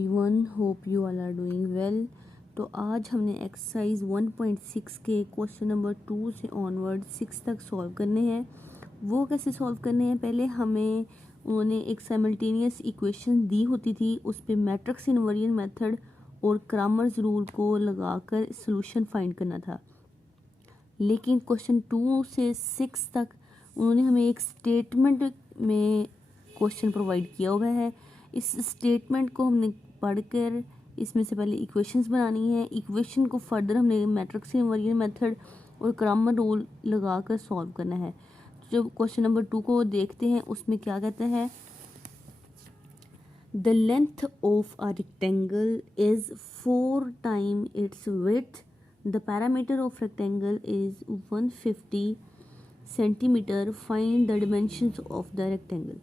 Everyone, hope you all are doing well. तो आज हमने एक्सरसाइज 1.6 के क्वेश्चन नंबर 2 से ऑनवर्ड 6 तक सॉल्व करने हैं। वो कैसे सॉल्व करने हैं, पहले हमें उन्होंने एक साइमल्टेनियस इक्वेशन दी होती थी, उस पर मैट्रिक्स इनवर्जन मेथड और क्रामर्स रूल को लगाकर सॉल्यूशन फाइंड करना था। लेकिन क्वेश्चन 2 से 6 तक उन्होंने हमें एक स्टेटमेंट में क्वेश्चन प्रोवाइड किया हुआ है। इस स्टेटमेंट को हमने पढ़कर इसमें से पहले इक्वेशंस बनानी है। इक्वेशन को फर्दर हमने मैट्रिक्स इनवर्जन मेथड और क्रामर रूल लगाकर सॉल्व करना है। तो जब क्वेश्चन नंबर 2 को देखते हैं, उसमें क्या कहता है, the length of a rectangle is 4 time it's width. The parameter of rectangle is 150 centimetre. Find the dimensions of the rectangle.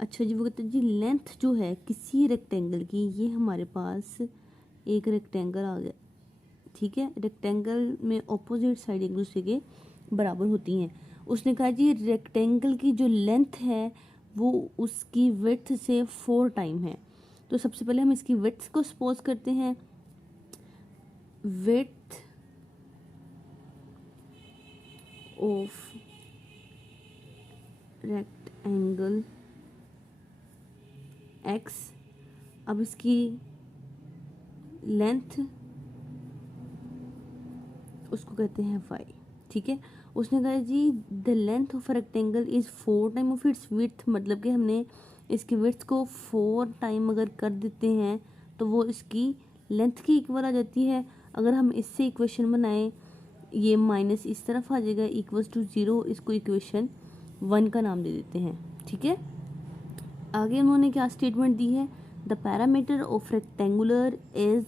अच्छा जी, वो कहते हैं जी लेंथ जो है किसी रेक्टेंगल की, ये हमारे पास एक रेक्टेंगल आ गया, ठीक है। रेक्टेंगल में ऑपोजिट साइड एक दूसरे के बराबर होती हैं। उसने कहा जी रेक्टेंगल की जो लेंथ है वो उसकी विड्थ से 4 टाइम है। तो सबसे पहले हम इसकी विड्थ को सपोज करते हैं। विड्थ ऑफ रेक्टेंगल x, अब इसकी लेंथ उसको कहते हैं y, ठीक है। उसने कहा जी the length of rectangle is 4 time of its width, मतलब कि हमने इसकी विड्थ को 4 टाइम अगर कर देते हैं तो वो इसकी लेंथ की इक्वल आ जाती है। अगर हम इससे इक्वेशन बनाएं, ये माइनस इस तरफ आ जाएगा, इक्वल्स टू 0, इसको इक्वेशन 1 का नाम दे देते हैं, ठीक है। आगे उन्होंने क्या स्टेटमेंट दी है, the parameter of rectangular is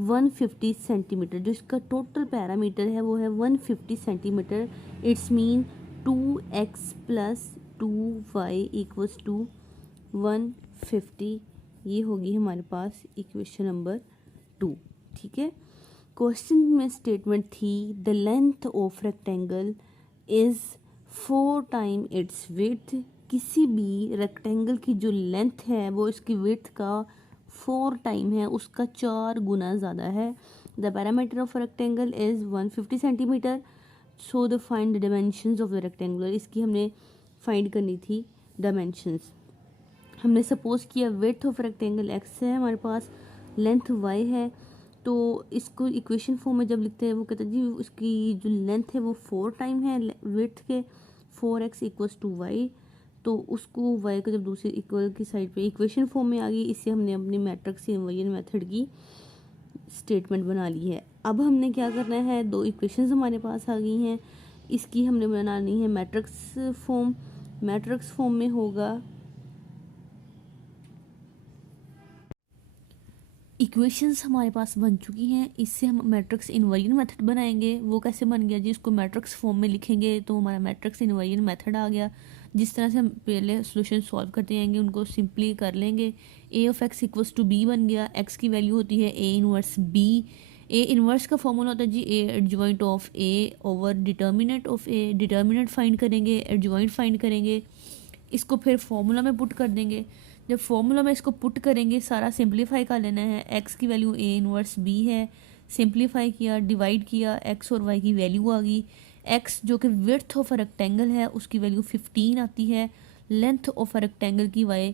150 centimetre. जो इसका टोटल पैरामीटर है वो है 150 centimetre. It's mean 2x plus 2y equals to 150। ये होगी हमारे पास इक्वेशन नंबर 2, ठीक है। क्वेश्चन में स्टेटमेंट थी the length of rectangle is 4 time it's width. किसी भी रेक्टेंगल की जो लेंथ है वो इसकी विड्थ का 4 टाइम है, उसका 4 गुना ज़्यादा है। The parameter of rectangle is 150 centimetre. So the find the dimensions of the rectangular, इसकी हमने फाइंड करनी थी डायमेंशंस। हमने सपोज किया विड्थ ऑफ रेक्टेंगल x है हमारे पास, लेंथ y है, तो इसको इक्वेशन फॉर्म में जब लिखते हैं वो कहते हैं जी उसकी जो लेंथ है वो 4 टाइम है विड्थ के, 4x इक्वल्स टू y। तो उसको y को जब दूसरी इक्वल की साइड पे इक्वेशन फॉर्म में आ गई, इससे हमने अपनी मैट्रिक्स इनवर्जन मेथड की स्टेटमेंट बना ली है। अब हमने क्या करना है, 2 इक्वेशंस हमारे पास आ गई हैं, इसकी हमने बनानी है मैट्रिक्स फॉर्म। मैट्रिक्स फॉर्म में होगा इक्वेशंस हमारे पास बन चुकी हैं, इससे हम मैट्रिक्स इनवर्जन मेथड बनाएंगे। वो कैसे बन गया जी, इसको मैट्रिक्स फॉर्म में लिखेंगे तो हमारा मैट्रिक्स इनवर्जन मेथड आ गया। जिस तरह से हम पहले सॉल्यूशन सॉल्व करते जाएंगे उनको सिंपली कर लेंगे। a of x equals to b बन गया, x की वैल्यू होती है a inverse b। a inverse का फॉर्मूला होता है जी a adjoint of a over determinant of a। Determinant find करेंगे, एडजॉइंट फाइंड करेंगे, इसको फिर फॉर्मूला में पुट कर देंगे। जब फॉर्मूला में इसको पुट करेंगे सारा सिंप्लीफाई कर लेना है। x की वैल्यू a इनवर्स b है, सिंप्लीफाई किया, डिवाइड किया, x और y की वैल्यू आ गई। x जो कि विड्थ ऑफ अ रेक्टेंगल है उसकी वैल्यू 15 आती है। लेंथ ऑफ अ रेक्टेंगल की y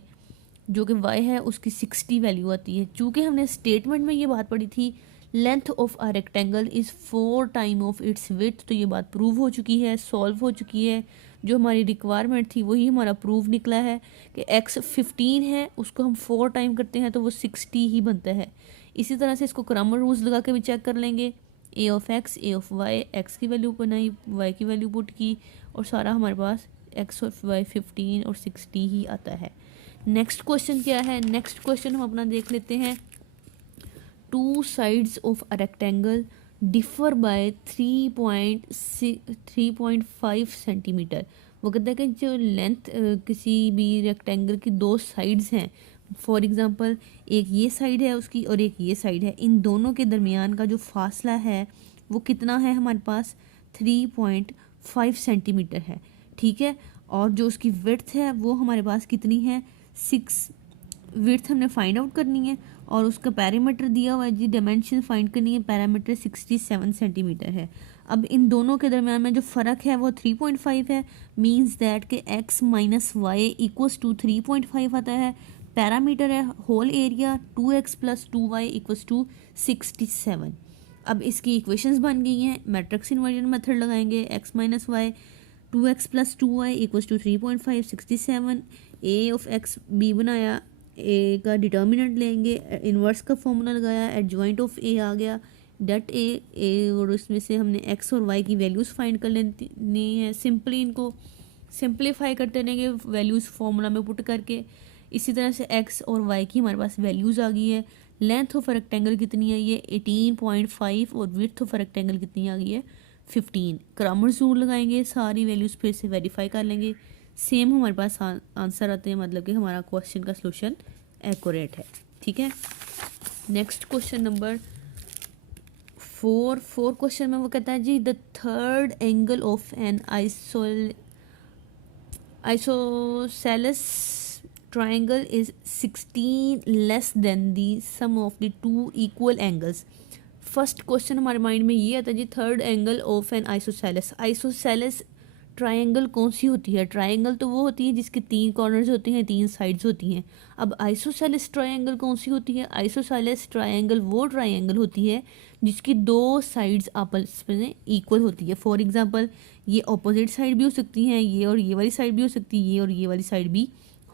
जो कि y है उसकी 60 वैल्यू आती है। चूँकि हमने स्टेटमेंट में ये बात पढ़ी थी length of a rectangle is 4 time of its width, तो ये बात प्रूव हो चुकी है, सॉल्व हो चुकी है। जो हमारी रिक्वायरमेंट थी वही हमारा प्रूव निकला है कि x 15 है, उसको हम 4 टाइम करते हैं तो वो 60 ही बनता है। इसी तरह से इसको क्रमर रूल्स लगा के भी चेक कर लेंगे। a of x, a of y, x की वैल्यू बनाई, y की वैल्यू पुट की, और सारा हमारे पास x और y 15 और 60 ही आता है। नेक्स्ट क्वेश्चन क्या है, नेक्स्ट क्वेश्चन हम अपना देख लेते हैं। 2 sides of a rectangle differ by 3.5 centimetre. वो कहता है कि जो लेंथ किसी भी रेक्टेंगल की 2 साइड्स हैं, फॉर एग्जांपल एक ये साइड है उसकी और एक ये साइड है, इन दोनों के दरमियान का जो फासला है वो कितना है हमारे पास 3.5 सेंटीमीटर है, ठीक है। और जो उसकी विड्थ है वो हमारे पास कितनी है 6 विड्थ हमने फाइंड आउट करनी है और उसका पैरामीटर दिया हुआ है जी, डायमेंशन फाइंड करनी है, पैरामीटर 67 सेंटीमीटर है। अब इन दोनों के दरम्यान में जो फ़र्क है वो 3.5 है, मींस दैट कि x minus y equals to 3.5 आता है। पैरामीटर है whole area 2x plus 2y equals to 67। अब इसकी इक्वेशंस बन गई हैं, मैट्रिक्स इन्वर्जन मेथड लगाएंगे, x minus y 2x plus 2y equals to 3.5 67, a of x b बनाया, a का डिटर्मिनेंट लेंगे, इन्वर्स का फॉर्मूला लगाया, एडजॉइंट ऑफ a आ गया, डेट a और उसमें से हमने x और y की वैल्यूज़ फाइंड कर लेनी है। सिंपली इनको सिंप्लीफाई करते रहेंगे वैल्यूज़ फार्मूला में पुट करके। इसी तरह से x और y की हमारे पास वैल्यूज़ आ गई है। लेंथ ऑफ रेक्टेंगल कितनी है, ये 18.5 और विड्थ ऑफ रेक्टेंगल कितनी आ गई है 15। क्रॉमर्स रूल लगाएंगे, सारी वैल्यूज़ फिर से वेरीफाई कर लेंगे, सेम हमारे पास आंसर आते हैं, मतलब कि हमारा क्वेश्चन का सलूशन एक्यूरेट है। ठीक है, नेक्स्ट क्वेश्चन नंबर 4 क्वेश्चन में वो कहता है जी, the third angle of an isosceles triangle is 16 less than the sum of the two equal angles। First question हमारे माइंड में ये आता है जी, third angle of an isosceles. Isosceles triangle कौन सी होती है, ट्रायंगल तो वो होती है जिसके 3 कॉर्नर्स होते हैं, 3 साइड्स होती हैं। अब आइसोसेलेस ट्रायंगल कौन सी होती है, आइसोसेलेस ट्रायंगल वो ट्रायंगल होती है जिसकी 2 साइड्स आपस में इक्वल होती है। फॉर एग्जांपल ये ऑपोजिट साइड भी हो सकती हैं, ये और ये वाली साइड भी हो सकती है, ये और ये वाली साइड भी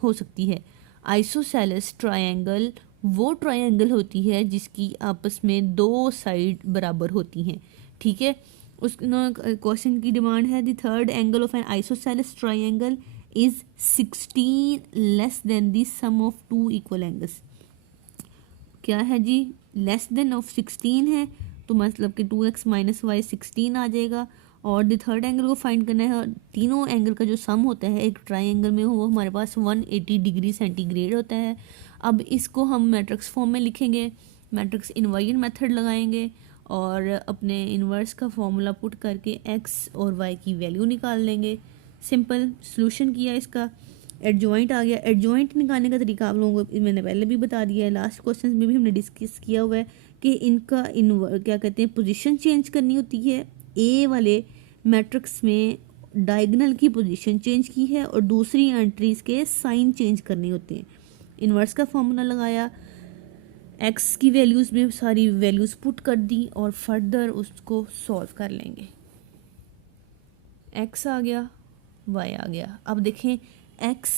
हो सकती है। आइसोसेलेस ट्रायंगल वो ट्रायंगल होती है जिसकी आपस में 2 साइड बराबर होती हैं। ठीक है, उस क्वेश्चन की डिमांड है, the third angle of an isosceles triangle is 16 less than the sum of 2 equal angles. क्या है जी, लेस देन ऑफ 16 है, तो मतलब कि 2x माइनस वाई 16 आ जाएगा। और द थर्ड एंगल को फाइंड करना है, तीनों एंगल का जो सम होता है एक ट्रायंगल में वो हमारे पास 180 डिग्री सेंटीग्रेड होता है। अब इसको हम मैट्रिक्स फॉर्म में लिखेंगे, मैट्रिक्स इन्वर्जन मेथड लगाएंगे और अपने इन्वर्स का फॉर्मूला पुट करके x और y की वैल्यू निकाल लेंगे। सिंपल सॉल्यूशन किया इसका, एडजॉइंट आ गया। एडजॉइंट निकालने का तरीका आप लोगों को मैंने पहले भी बता दिया है, लास्ट क्वेश्चन में भी हमने डिस्कस किया हुआ है कि इनका क्या कहते हैं पोजीशन चेंज करनी होती है। ए वाले मैट्रिक्स में डायगोनल की पोजीशन चेंज की है और दूसरी एंट्रीज के साइन चेंज करने होते हैं। इन्वर्स का फॉर्मूला लगाया, एक्स की वैल्यूज़ में सारी वैल्यूज़ पुट कर दी और फर्दर उसको सॉल्व कर लेंगे। एक्स आ गया, वाई आ गया। अब देखें एक्स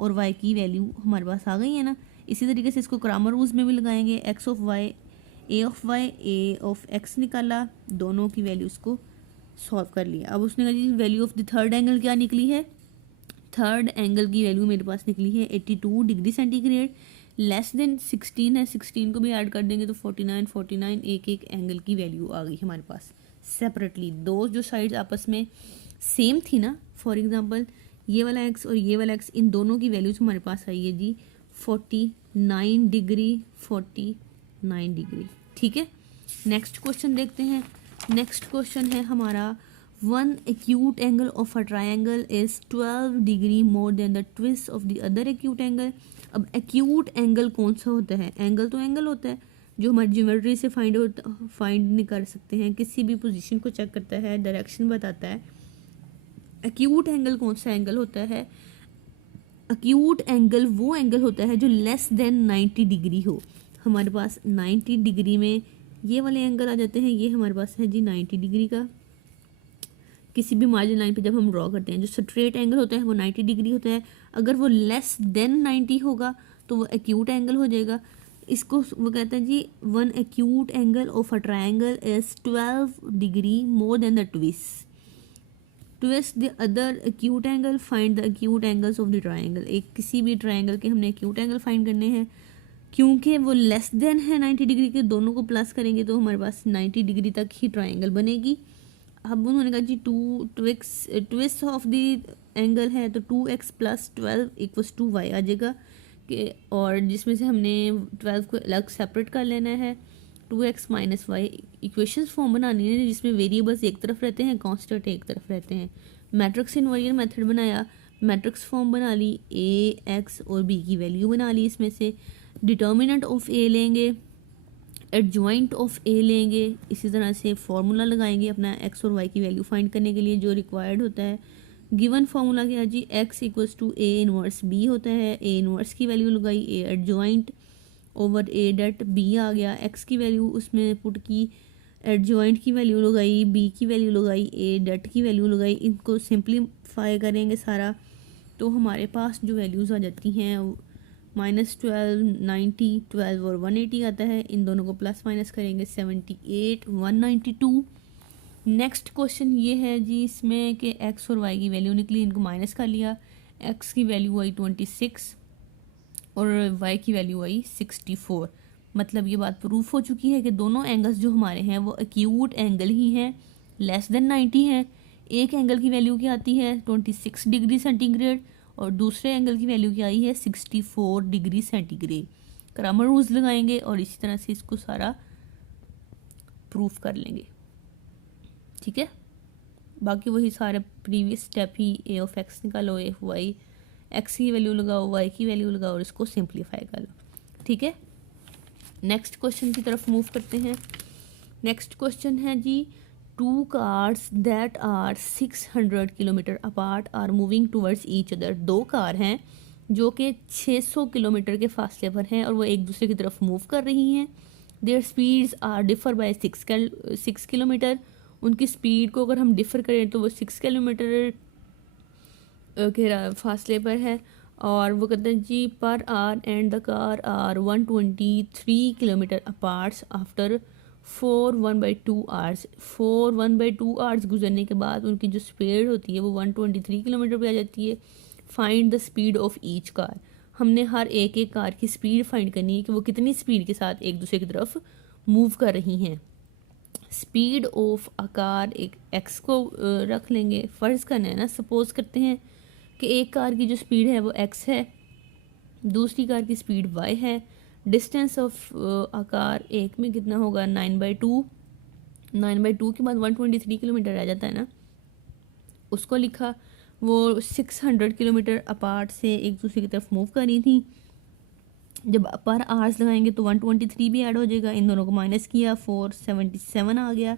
और वाई की वैल्यू हमारे पास आ गई है ना, इसी तरीके से इसको क्रॉमर रूल्स में भी लगाएंगे। X of y, a of y, a of x निकाला, दोनों की वैल्यूज़ को सॉल्व कर लिया। अब उसने कहा जी value of the third angle क्या निकली है, थर्ड एंगल की वैल्यू मेरे पास निकली है 82 डिग्री सेंटीग्रेड, लेस देन 16 है, 16 को भी ऐड कर देंगे तो 49 एक एक एंगल की वैल्यू आ गई हमारे पास सेपरेटली। दो जो साइड्स आपस में सेम थी ना, फॉर एग्जांपल ये वाला एक्स और ये वाला एक्स, इन दोनों की वैल्यूज हमारे पास आई है जी 49 डिग्री, 49 डिग्री। ठीक है, नेक्स्ट क्वेश्चन देखते हैं। नेक्स्ट क्वेश्चन है हमारा, one acute angle of a triangle is 12 degree more than the twist of the other acute angle. अब एक्यूट एंगल कौन सा होता है, एंगल तो एंगल होता है जो हमारी ज्योमेट्री से फाइंड नहीं कर सकते हैं, किसी भी पोजीशन को चेक करता है, डायरेक्शन बताता है। एक्यूट एंगल कौन सा एंगल होता है, एक्यूट एंगल वो एंगल होता है जो लेस देन 90 डिग्री हो। हमारे पास 90 डिग्री में ये वाले एंगल आ जाते हैं, ये हमारे पास है जी 90 डिग्री का। किसी भी मार्जिन लाइन पे जब हम ड्रॉ करते हैं जो स्ट्रेट एंगल होता है वो 90 डिग्री होता है। अगर वो लेस देन 90 होगा तो वो एक्यूट एंगल हो जाएगा। इसको वो कहते हैं जी one acute angle of a triangle is 12 degree more than the twist the other acute angle, find the acute angles of the triangle. एक किसी भी ट्रायंगल के हमने एक्यूट एंगल फाइंड करने हैं, क्योंकि वो लेस देन है 90 डिग्री के, दोनों को प्लस करेंगे तो हमारे पास 90 डिग्री तक ही ट्रायंगल बनेगी। अब उन्होंने कहा जी ट्विस्ट ऑफ द एंगल है तो 2x plus 12 equals to y आ जाएगा कि, और जिसमें से हमने 12 को अलग सेपरेट कर लेना है। 2x minus Y equations form बनानी है जिसमें वेरिएबल्स एक तरफ रहते हैं, कांस्टेंट एक तरफ रहते हैं। मैट्रिक्स इन्वर्जन मेथड बनाया, मैट्रिक्स फॉर्म बना ली, ए एक्स और बी की वैल्यू बना ली, इसमें से डिटर्मिनेंट ऑफ ए लेंगे, एडजॉइंट ऑफ ए लेंगे, इसी तरह से फार्मूला लगाएंगे अपना एक्स और वाई की वैल्यू फाइंड करने के लिए जो रिक्वायर्ड होता है। गिवन फार्मूला क्या जी, x equals to a inverse b होता है, ए इनवर्स की वैल्यू लगाई, a adjoint over a dot b आ गया, एक्स की वैल्यू उसमें पुट की, एडजॉइंट की वैल्यू लगाई, बी की वैल्यू लगाई, ए डट की वैल्यू लगाई, इनको सिंप्लीफाई करेंगे सारा तो हमारे पास जो वैल्यूज़ आ जाती हैं -12, 90, 12 और 180 आता है। इन दोनों को प्लस माइनस करेंगे 78, 192। नेक्स्ट क्वेश्चन ये है जी इसमें कि एक्स और वाई की वैल्यू निकली, इनको माइनस कर लिया, एक्स की वैल्यू आई 26 और वाई की वैल्यू आई 64। मतलब ये बात प्रूफ हो चुकी है कि दोनों एंगल्स जो हमारे हैं वो एक्यूट एंगल ही हैं, लेस देन 90 है। एक एंगल की वैल्यू क्या आती है 26 डिग्री सेंटीग्रेड और दूसरे एंगल की वैल्यू क्या आई है 64 डिग्री सेंटीग्रेड। क्रैमर रूल्स लगाएंगे और इसी तरह से इसको सारा प्रूफ कर लेंगे, ठीक है। बाकी वही सारे previous step he, A of x निकालो, ए ऑफ वाई, एक्स की वैल्यू लगाओ, वाई की वैल्यू लगाओ और इसको सिंप्लीफाई कर लो, ठीक है। नेक्स्ट क्वेश्चन की तरफ मूव करते हैं। नेक्स्ट क्वेश्चन है जी, 2 cars that are 600 kilometre apart are moving towards each other. 2 car हैं जो कि 600 किलोमीटर के फासले पर हैं और वो एक दूसरे की तरफ मूव कर रही हैं। Their speeds are differ by 6 kilometre. उनकी स्पीड को अगर हम डिफर करें तो वो 6 किलोमीटर के फासले पर है। और वो कहते हैं जी, पर are and the car are 123 kilometre aparts after 4 1/2 hours. 4 1/2 hours गुजरने के बाद उनकी जो स्पीड होती है वो 123 किलोमीटर पे आ जाती है। Find the speed of each car. हमने हर एक कार की स्पीड फाइंड करनी है कि वो कितनी स्पीड के साथ एक दूसरे की तरफ मूव कर रही हैं। स्पीड ऑफ अ कार एक एक्स को रख लेंगे, फ़र्ज़ करना है ना, सपोज करते हैं कि एक कार की जो स्पीड है वो एक्स है, दूसरी कार की स्पीड वाई है। डिस्टेंस ऑफ अ कार एक में कितना होगा 9/2। 9/2 के बाद 123 किलोमीटर रह जाता है ना, उसको लिखा। वो 600 किलोमीटर अपार्ट से एक दूसरे की तरफ मूव कर रही थी। जब पर आवर्स लगाएंगे तो 123 भी ऐड हो जाएगा, इन दोनों को माइनस किया 477 आ गया।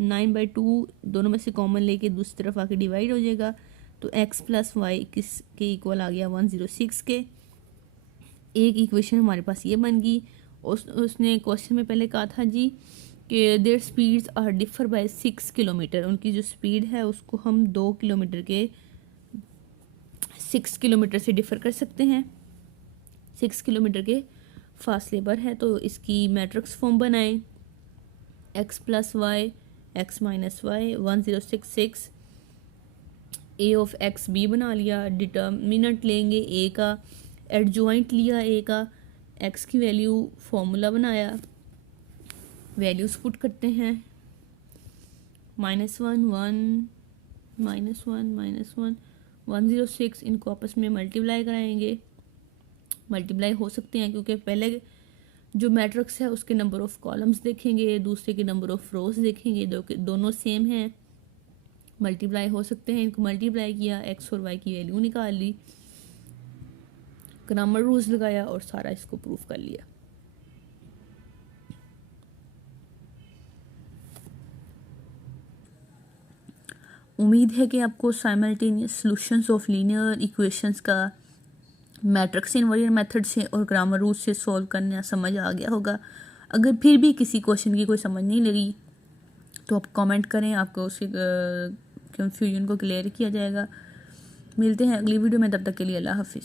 9/2 दोनों में से कॉमन लेके दूसरी तरफ आके डिवाइड हो जाएगा तो x प्लस वाई किस के इक्वल आ गया 106 के। एक इक्वेशन हमारे पास ये बन गई। उसने क्वेश्चन में पहले कहा था जी कि their speeds are differ by 6 kilometre. उनकी जो स्पीड है उसको हम 2 किलोमीटर के 6 किलोमीटर से डिफर कर सकते हैं, 6 किलोमीटर के फासले पर है। तो इसकी मैट्रिक्स फॉर्म बनाएं, x plus y, x minus y, 1066। A of x b बना लिया, डिटर्मिनेंट लेंगे ए का, एडजॉइंट लिया ए का, एक्स की वैल्यू फॉर्मूला बनाया, वैल्यूज पुट करते हैं -1 1 -1 -1 106। इनको आपस में मल्टीप्लाई कराएंगे, मल्टीप्लाई हो सकते हैं क्योंकि पहले जो मैट्रिक्स है उसके नंबर ऑफ कॉलम्स देखेंगे, दूसरे के नंबर ऑफ रोज देखेंगे, दोनों सेम हैं, मल्टीप्लाई हो सकते हैं। इनको मल्टीप्लाई किया, एक्स और वाई की वैल्यू निकाल ली, ग्रामर रूल्स लगाया और सारा इसको प्रूफ कर लिया। उम्मीद है कि आपको simultaneous solutions of linear equations का मैट्रिक्स इनवर्जन मेथड से और ग्रामर रूल्स से सॉल्व करना समझ आ गया होगा। अगर फिर भी किसी क्वेश्चन की कोई समझ नहीं लगी तो आप कमेंट करें, आपको उसके कंफ्यूजन को क्लियर किया जाएगा। मिलते हैं अगली वीडियो में, तब तक के लिए अल्लाह हाफिज़।